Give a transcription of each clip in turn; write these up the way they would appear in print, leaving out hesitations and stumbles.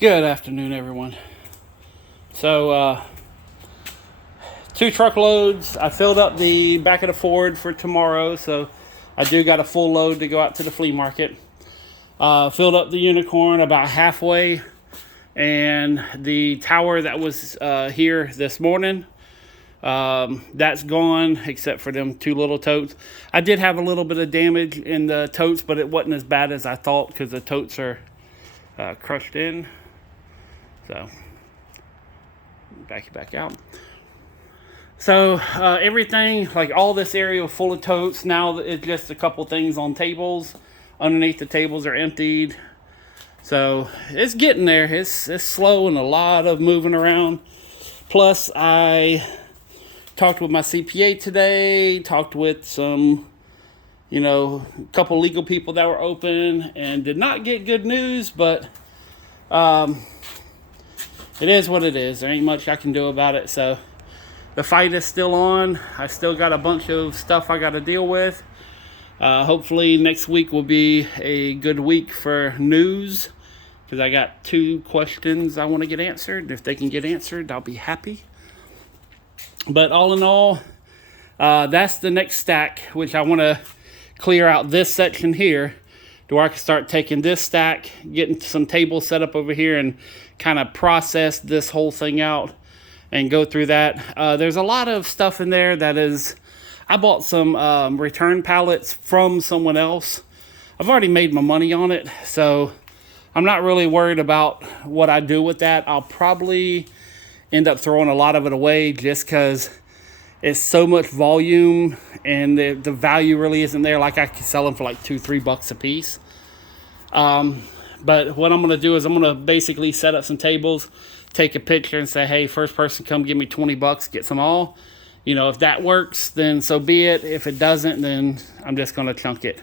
Good afternoon, everyone. So, 2 truckloads. I filled up the back of the Ford for tomorrow, so I do got a full load to go out to the flea market. Filled up the Unicorn about halfway, and the tower that was here this morning, that's gone, except for them 2 little totes. I did have a little bit of damage in the totes, but it wasn't as bad as I thought because the totes are crushed in. So, back out. So everything, like all this area full of totes. Now it's just a couple things on tables. Underneath the tables are emptied. So it's getting there. It's slow and a lot of moving around. Plus, I talked with my CPA today. Talked with some, a couple legal people that were open, and did not get good news. But it is what it is. There ain't much I can do about it. So the fight is still on. I still got a bunch of stuff I got to deal with. Hopefully next week will be a good week for news, because I got 2 questions I want to get answered. If they can get answered, I'll be happy. But all in all, that's the next stack, which I want to clear out this section here, to where I can start taking this stack, getting some tables set up over here, and kind of process this whole thing out and go through that. There's a lot of stuff in there that is, I bought some return pallets from someone else. I've already made my money on it, so I'm not really worried about what I do with that. I'll probably end up throwing a lot of it away, just because it's so much volume and the value really isn't there. Like, I could sell them for like $2-3 a piece. But what I'm going to do is I'm going to basically set up some tables, take a picture, and say, hey, first person come give me $20, get some all. If that works, then so be it. If it doesn't, then I'm just going to chunk it.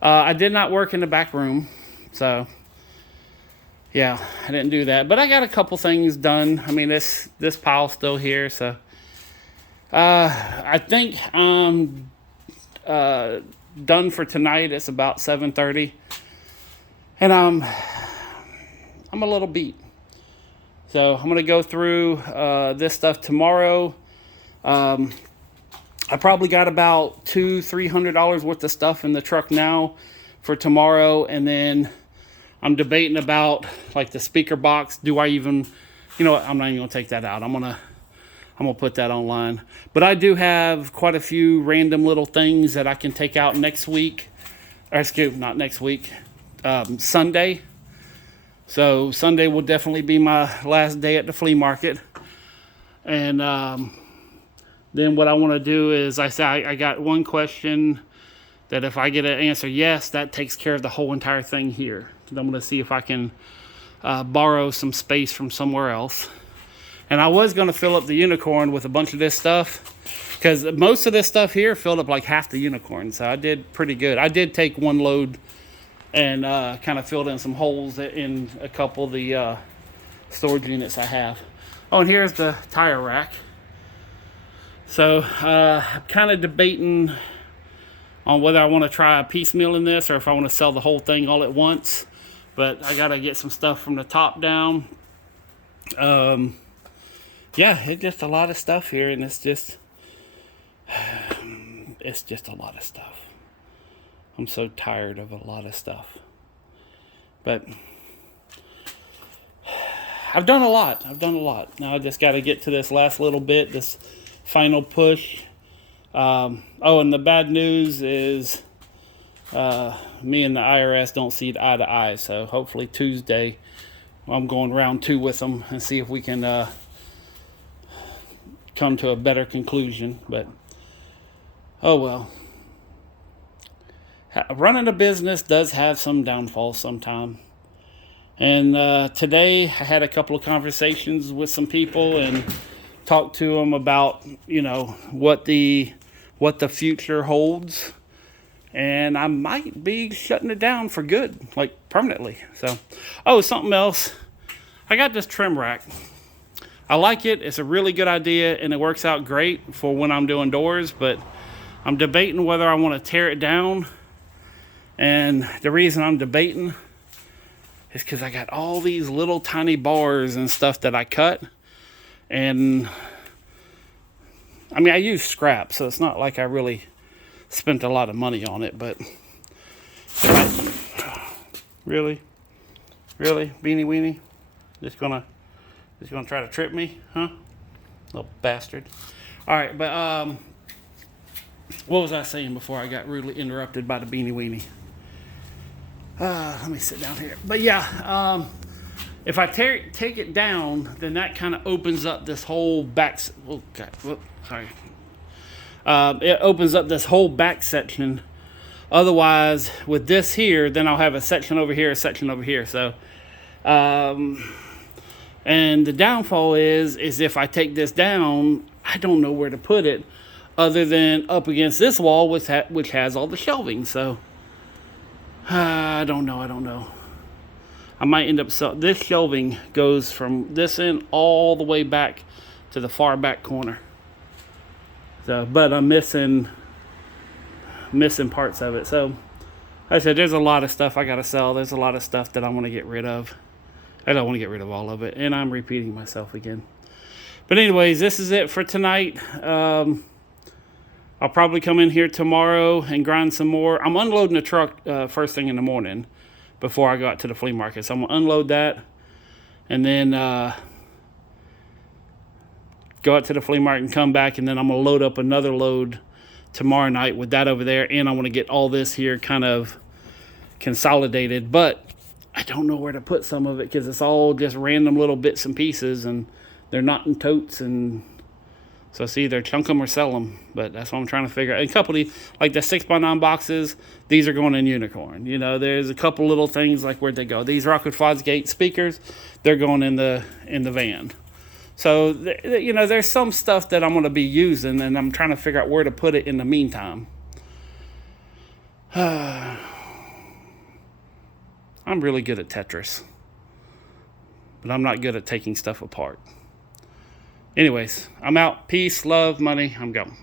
I did not work in the back room, so yeah, I didn't do that. But I got a couple things done. I mean, this pile's still here, so I think I'm done for tonight. It's about 7:30, and I'm a little beat. So I'm gonna go through this stuff tomorrow. I probably got about $200-300 worth of stuff in the truck now for tomorrow, and then I'm debating about like the speaker box. Do I even, I'm not even gonna take that out. I'm gonna put that online. But I do have quite a few random little things that I can take out next week. Or not next week. Sunday. So Sunday will definitely be my last day at the flea market. And then what I want to do is, I got one question that if I get an answer yes, that takes care of the whole entire thing here. And I'm going to see if I can borrow some space from somewhere else. And I was going to fill up the Unicorn with a bunch of this stuff, because most of this stuff here filled up like half the Unicorn. So I did pretty good. I did take 1 load and kind of filled in some holes in a couple of the storage units I have. Oh, and here's the tire rack. So I'm kind of debating on whether I want to try a piecemeal in this, or if I want to sell the whole thing all at once. But I got to get some stuff from the top down. Yeah, it's just a lot of stuff here, and it's just a lot of stuff. I'm so tired of a lot of stuff. But I've done a lot. Now I just got to get to this last little bit, this final push. And the bad news is me and the IRS don't see eye to eye. So hopefully Tuesday I'm going round 2 with them and see if we can come to a better conclusion. But oh well. Running a business does have some downfalls sometime. And today I had a couple of conversations with some people and talked to them about, what the future holds. And I might be shutting it down for good, like permanently. So, something else. I got this trim rack. I like it. It's a really good idea, and it works out great for when I'm doing doors, but I'm debating whether I want to tear it down. And the reason I'm debating is because I got all these little tiny bars and stuff that I cut. And I mean, I use scrap, so it's not like I really spent a lot of money on it, but really, Beanie Weenie, just gonna try to trip me, huh? Little bastard. All right, but what was I saying before I got rudely interrupted by the Beanie Weenie? Let me sit down here. But yeah, if I take it down, then that kind of opens up this whole back. Oh God, sorry. It opens up this whole back section. Otherwise, with this here, then I'll have a section over here, a section over here. So, and the downfall is if I take this down, I don't know where to put it, other than up against this wall, which has all the shelving. So, I don't know. I might end up this shelving goes from this end all the way back to the far back corner. So, but I'm missing parts of it. So, like I said, there's a lot of stuff I gotta sell. There's a lot of stuff that I want to get rid of. I don't want to get rid of all of it, and I'm repeating myself again. But anyways, this is it for tonight. I'll probably come in here tomorrow and grind some more. I'm unloading the truck first thing in the morning before I go out to the flea market. So I'm gonna unload that, and then go out to the flea market and come back, and then I'm gonna load up another load tomorrow night with that over there, and I want to get all this here kind of consolidated, but I don't know where to put some of it because it's all just random little bits and pieces, and they're not in totes, and so it's either chunk them or sell them. But that's what I'm trying to figure out. And a couple of these, like the 6x9 boxes, these are going in Unicorn. You know, there's a couple little things like where'd they go. These Rockwood Fosgate speakers, they're going in the van. So, you know, there's some stuff that I'm going to be using, and I'm trying to figure out where to put it in the meantime. I'm really good at Tetris, but I'm not good at taking stuff apart. Anyways, I'm out. Peace, love, money. I'm gone.